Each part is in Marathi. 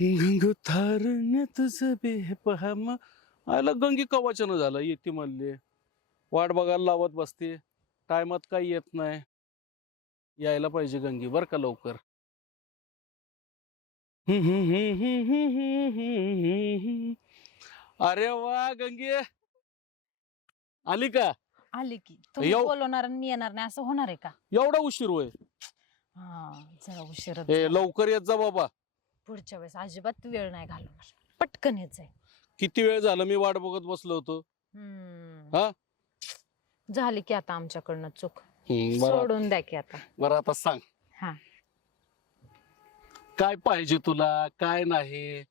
गंग थारण्य तुझं बेपहाम आयला गंगी कवाचन झालं? येते म्हणले. वाट बघायला लावत बसते. टायमात काही येत नाही. यायला पाहिजे गंगी बर का लवकर. अरे वा गंगे. आली का? आली की. तुम्ही येऊ. बोलवणार आणि मी येणार नाही. असं होणार आहे का? एवढा उशीर होय. हा जरा उशीर ए लवकर येत जा बाबा. पुढच्या वेळेस अजिबात वेळ नाही घालवणार. पटकन येत जाईल किती वेळ झाला मी वाट बघत बसलो होतो? हम्म. हा? झाली की आता आमच्याकडनं चूक. हम्म, बरं. सोडून द्या की आता. बरं आता सांग. हा. काय पाहिजे तुला? काय नाही?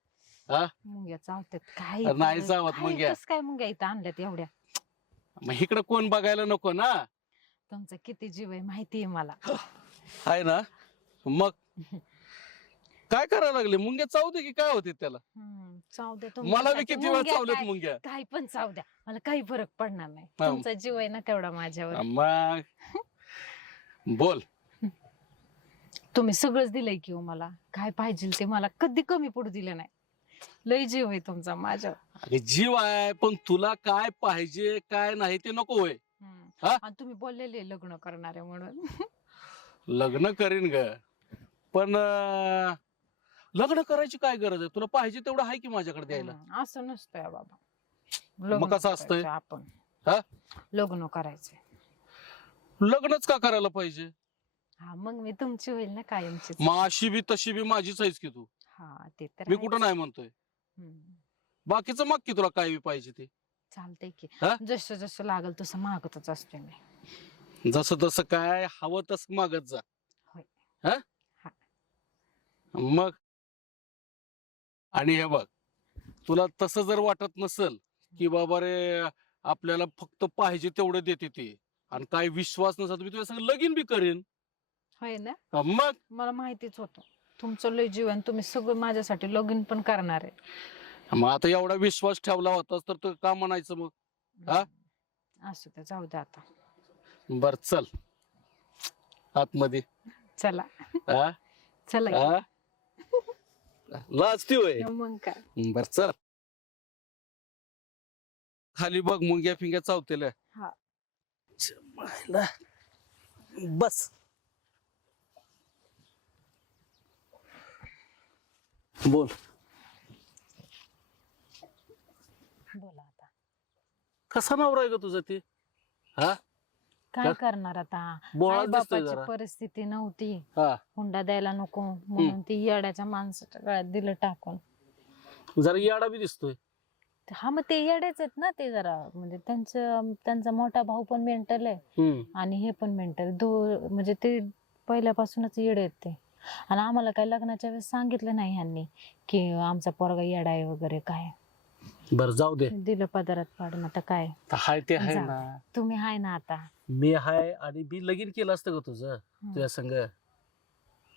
मुंग्या चावतात काय नाही चावत काय मुंग्या. काय मुंग्या इथं आणल्यात एवढ्या? मग इकडे कोण बघायला नको ना? तुमचा किती जीव आहे माहिती आहे मला आहे ना? मग? काय करायला लागले? मुंग्या चावू दे की काय होते त्याला? हम्म, चाव द्या मला बी. किती वेळ मुंग्या चावलेत काय- मुंग्या. काही पण चाव द्या. मला काही फरक पडणार नाही. हा. तुमचा जीव आहे ना तेवढा माझ्यावर. मग बोल. तुम्ही सगळंच दिलंय की हो मला. काय पाहिजे ते मला कधी कमी पडू दिलं नाही. लय जीव आहे तुमचा माझ्यावर. अरे जीव आहे पण तुला काय पाहिजे काय नाही ते नको होय. हम्म. हा? आणि तुम्ही बोललेले लग्न करणारे म्हणून. लग्न करीन ग. पण अं, लग्न करायची काय गरज आहे? तुला पाहिजे तेवढं आहे की माझ्याकडे द्यायला? हम्म, असं नसतंय बाबा. लग्न कसं असतंय? करायचं आपण. हा? लग्न करायचंय. लग्नच का करायला पाहिजे? हा मग मी तुमची होईल ना कायमची मग अशी बी तशी बी माझीच आहेस की तू? हा ते तर मी आहेच. कुठं नाही म्हणतोय. हम्म, बाकीचं मग की तुला काय बी पाहिजे ते? चालतंय की. हा? जसं जसं लागल तसं मागतच असते मी. जसं तसं काय हवं तसं मागत जा. होय. हा? हा. मग? आणि हे बघ तुला तसं जर वाटत नसल की बाबा रे आपल्याला फक्त पाहिजे तेवढं देते ते आणि काय विश्वास नसला तर मी तुझ्या संग लगीन बी करेन. होय ना? हा, मग? मला माहितीच होतं. तुमचं लय जीव आहे आणि तुम्ही सगळं माझ्यासाठी लगीन पण करणार आहे. मग आता एवढा विश्वास ठेवला होतास तर तू का म्हणायचं मग? हा? असू द्या जाऊ द्या आता. बर चल. आतमध्ये. चला. हा? चला. हा? लाजती होय. मग काय बर चल. खाली बघ मुंग्या फिंग्या चावतेल्या. हा. जमायला. बस. बोल. बोला आता. कसा नवरा आहे ग तुझा ते? हा? काय? करणार आता? बोळा आई दिसतोय बापाची जरा. परिस्थिती नव्हती. हा. हुंडा द्यायला नको म्हणून ती येड्याच्या माणसाच्या गळ्यात दिलं टाकून. जरा याडा बी दिसतोय. हा मग ते येडेच आहेत ना ते जरा. म्हणजे त्यांचं त्यांचा मोठा भाऊ पण मेंटल आहे. हम्म. आणि हे पण मेंटल दो म्हणजे ते पहिल्यापासूनच येडे आहेत ते. आणि आम्हाला काय लग्नाच्या वेळेस सांगितलं नाही ह्यांनी की आमचा पोरगा येडा आहे वगैरे काय. बर जाऊ दे. दिलं पदारात पाडून आता काय? तर हाय ते आहे जाऊ ना. तुम्ही हाय ना आता. मी हाय आणि बी लगीन केलं असतं ग तुझं तुझ्या संग.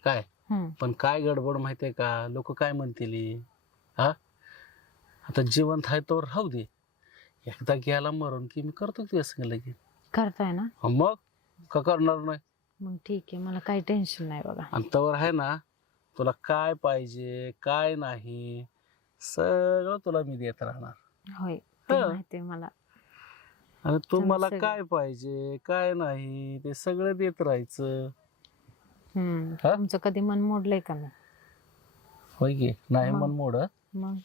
काय? हम्म. पण काय गडबड माहितीये का? लोक काय म्हणतील हा? आता जिवंत आहे तर राहू दे. एकदा गेला मरून की मी करतो तुझ्या संग लगीन. करताय ना? हा मग? का करणार नाही? मग ठीक आहे मला काही टेन्शन नाही बघा. आणि तवर आहे ना तुला काय पाहिजे काय नाही सगळं तुला मी देत राहणार होय ते हा. माहितीये मला आणि तू तुम्ही मला सगळं- काय पाहिजे काय नाही ते सगळं देत राहायचं हम्म हा? तुमचं कधी मन मोडलंय का मी होय की नाही. मन मोड मग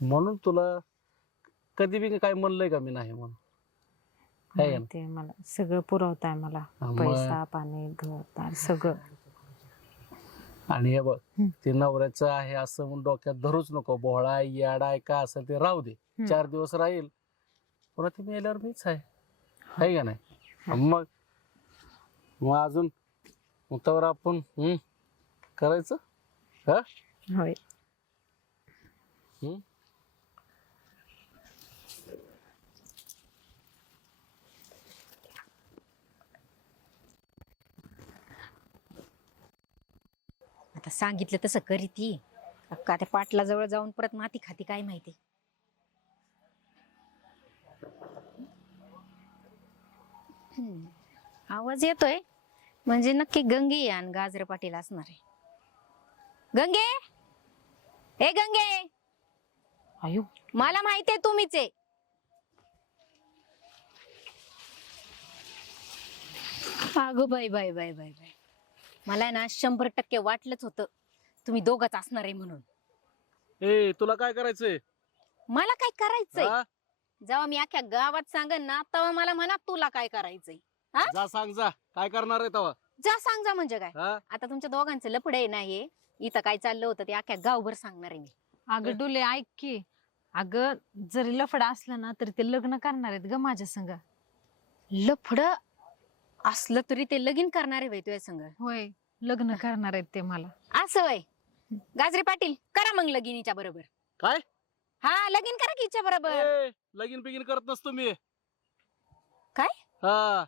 म्हणून तुला कधी बी काय म्हणलंय का मी नाही म्हणून आहे? माहितीये मला सगळं पुरवताय मला हा, मग. पैसा पाणी घर दार सगळं आणि हे बघ. ते नवऱ्याचं आहे असं म्हणून डोक्यात धरूच नको. बोहळा याडा आहे का असेल ते राहू दे. चार दिवस राहील पुन्हा ती मेल्यावर मीच आहे. आहे का नाही? मग मग अजून मग त्यावर आपण हम्म, करायचं? हा? होय. हम्म? आता सांगितलं तसं करी ती अक्का त्या पाटला जवळ जाऊन परत माती खाती काय माहिती? हम्म. आवाज येतोय? म्हणजे नक्की गंगे आणि गाजरे पाटील असणार आहे. गंगे? ए गंगे! अयो मला माहितीये तुम्हीच आहे. अगं bye bye bye bye bye मला ना शंभर टक्के वाटलंच होतं. तुम्ही दोघच असणार आहे म्हणून. ए तुला काय करायचंय? मला काय करायचंय? हा? जेव्हा मी अख्ख्या गावात सांगन ना तेव्हा मला म्हणा तुला काय करायचंय. जा सांग जा. काय करणार आहे तेव्हा? जा सांग जा म्हणजे काय? हा? आता तुमच्या दोघांचं लपड आहे ना हे इथं काय चाललं होतं ते अख्ख्या गावभर सांगणार आहे मी. अगं डुले ऐक की. अगं जरी लफडा असला ना तरी ते लग्न करणार आहेत ग माझ्या संग. लफड? असलं तरी ते लगीन करणार आहे बाई तुझ्या संग. होय लग्न करणार आहेत ते मला. असं वय. गाजरे पाटील करा मग लगीनीच्या बरोबर. काय? हा लगीन करा की हिच्या बरोबर. ए, लगीन बिगीन करत नसतो मी. काय? हा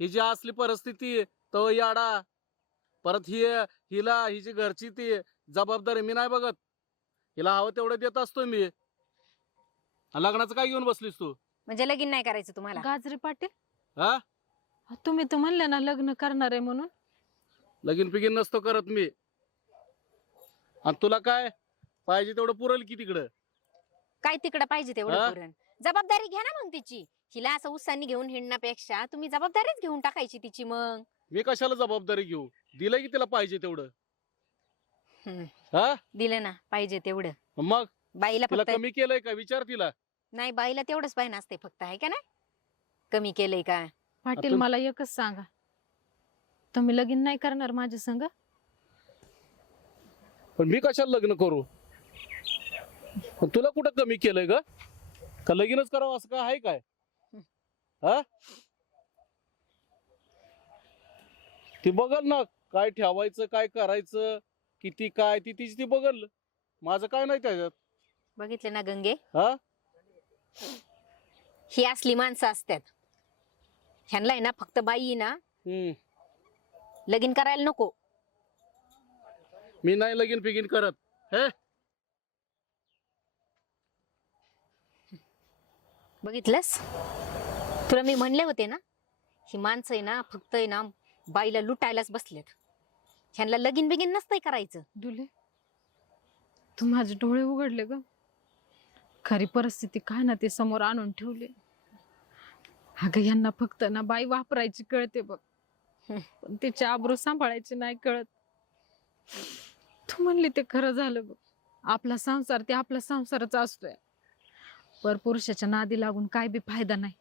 ही जी असली परिस्थिती तो याडा. परत ही हिला हिची घरची ती जबाबदारी मी नाही बघत. हिला हवं तेवढं देत असतो मी. आणि लग्नाचं काय घेऊन बसलीस तू? म्हणजे लगीन नाही करायचं तुम्हाला? गाजरे पाटील? हा? तुम्ही तर म्हणले ना लग्न करणार आहे म्हणून. लगीन पिगीन नसतो करत मी. आणि तुला काय? पाहिजे तेवढं पुरेल की तिकडं? काय तिकडं पाहिजे तेवढं? पुरण जबाबदारी घ्या ना मग तिची. हिला असं उत्साहाने घेऊन हिंडण्यापेक्षा तुम्ही जबाबदारीच घेऊन टाकायची तिची मग. मी कशाला जबाबदारी घेऊ? दिलं की तिला पाहिजे तेवढं? हम्म. हा? दिलं ना पाहिजे तेवढं. मग? बाईला तिला फक्त कमी केलंय का? विचार तिला. नाही बाईला तेवढंच पाहिजे असते फक्त आहे का नाही? कमी केलंय का? पाटील तुम- मला एकच सांगा. तुम्ही लगीन नाही करणार माझ्या संग? पण मी कशाला लग्न करू? पण तुला कुठं कमी केलंय ग? का लगीनच करावं असं काय आहे काय? हा? ती बघल ना काय ठेवायचं काय करायचं किती काय ती तिची ती बघल. माझं काय नाही त्याच्यात. बघितले ना गंगे? हा? ही असली माणसं असतात ह्यांना आहे ना फक्त बाई ना. हम्म. लगीन करायला नको. मी नाही लगीन फिगीन करत. हे? बघितलंस? तुला मी म्हणले होते ना ही माणसं आहे ना फक्त आहे ना बाईला लुटायलाच बसलेत. ह्यांना लगीन बिगीन नसतंय करायचं. डुले तू माझे डोळे उघडले ग. खरी परिस्थिती काय ना ते समोर आणून ठेवले. अगं यांना फक्त ना बाई वापरायची कळते बघ. पण तिचे आबरू सांभाळायचे नाही कळत. तू म्हणली ते खरं झालं बघ. आपला संसार ते आपला संसारच असतोय. पर पुरुषाच्या नादी लागून काय बी फायदा नाही.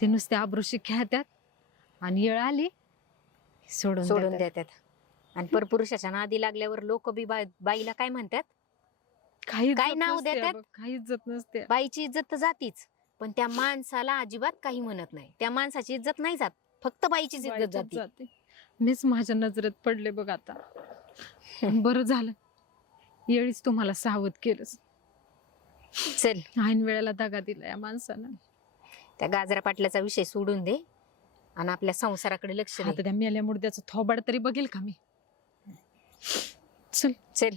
ते नुसते आबरूशी खेळतात आणि येळ आली सोडून सोडून देतात. देतात. आणि परपुरुषाच्या नादी लागल्यावर लोक बी बाई- बाईला काय म्हणतात? काही काय इज्जत नाव नसते देतात? काही इज्जत नसते. बाईची इज्जत तर जातीच. पण त्या माणसाला अजिबात काही म्हणत नाही. त्या माणसाची इज्जत नाही जात. फक्त बाईचीच इज्जत जाते. जाते. मीच माझ्या नजरेत पडले बघ आता. बरं झालं. येळीच तुम्हाला सावध केलंच. चल. ऐन वेळेला दगा दिला या माणसानं. त्या गाजरा पाटल्याचा विषय सोडून दे आणि आपल्या संसाराकडे लक्ष दे. आता त्या मेल्या मुडद्याचं थोबाड तरी बघेल का मी? चल. चल.